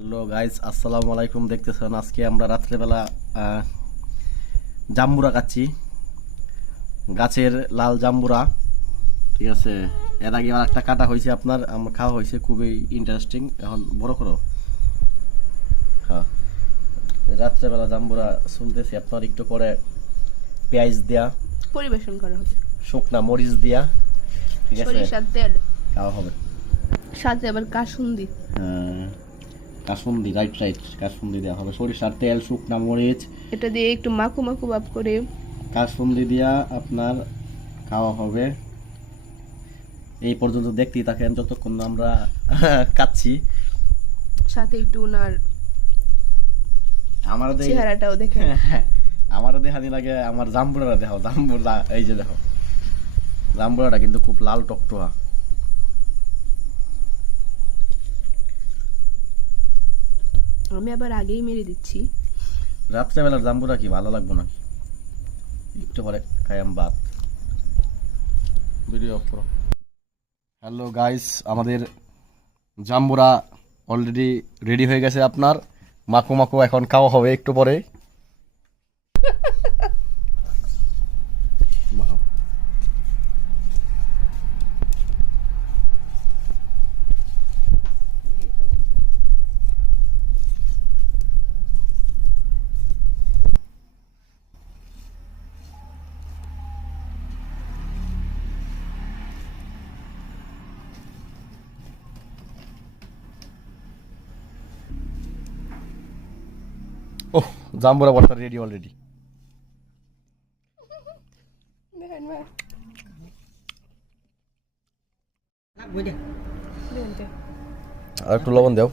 Hello guys, আসসালামু আলাইকুম। দেখতেছেন আজকে আমরা রাত্রেবেলা জাম্বুরা খাচ্ছি, গাছের লাল জাম্বুরা। ঠিক আছে, এর আগে আর একটা কাটা হয়েছে, আপনার খাওয়া হয়েছে, খুবই ইন্টারেস্টিং। এখন বড় করো। হ্যাঁ, রাত্রেবেলা জাম্বুরা শুনতেছি আপনার, একটু পরে পেঁয়াজ দেয়া পরিবেশন করা হবে, শুকনা মরিচ দিয়া, ঠিক আছে, সরিষার তেল খাওয়া হবে। সাথে আবার কাসুন্দি। হ্যাঁ, কাসুন্দি, রাইট কাসুন্দি দেওয়া হবে, সরিষার তেল, শুকনা মরিচ, এটা দিয়ে একটু মাখু মাখু ভাব করে কাসুন্দি দিয়া আপনার খাওয়া হবে। এই পর্যন্ত দেখতেই থাকেন যতক্ষণ না আমরা খাচ্ছি। সাথে একটু ওনার আমার চেহারাটাও দেখে। আমারও দেখানি লাগে, আমার জাম্বুরাটা দেখাও। জাম্বুরা এই যে দেখো, জাম্বুরাটা কিন্তু খুব লাল টকটকা। আমি আবার আগেই মেরে দিচ্ছি। রাত্রেবেলার জাম্বুরা কি ভালো লাগবে না? একটু পরে খাই আমি ভাত। ভিডিও অফ করো। হ্যালো গাইস, আমাদের জাম্বুরা অলরেডি রেডি হয়ে গেছে আপনার। মাখো মাখো এখন খাওয়া হবে একটু পরে। ওহ, জাম্বুরা ভর্তা রেডি অলরেডি। আর একটু লবণ দাও।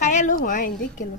কায়ালো হয় দেখ কেন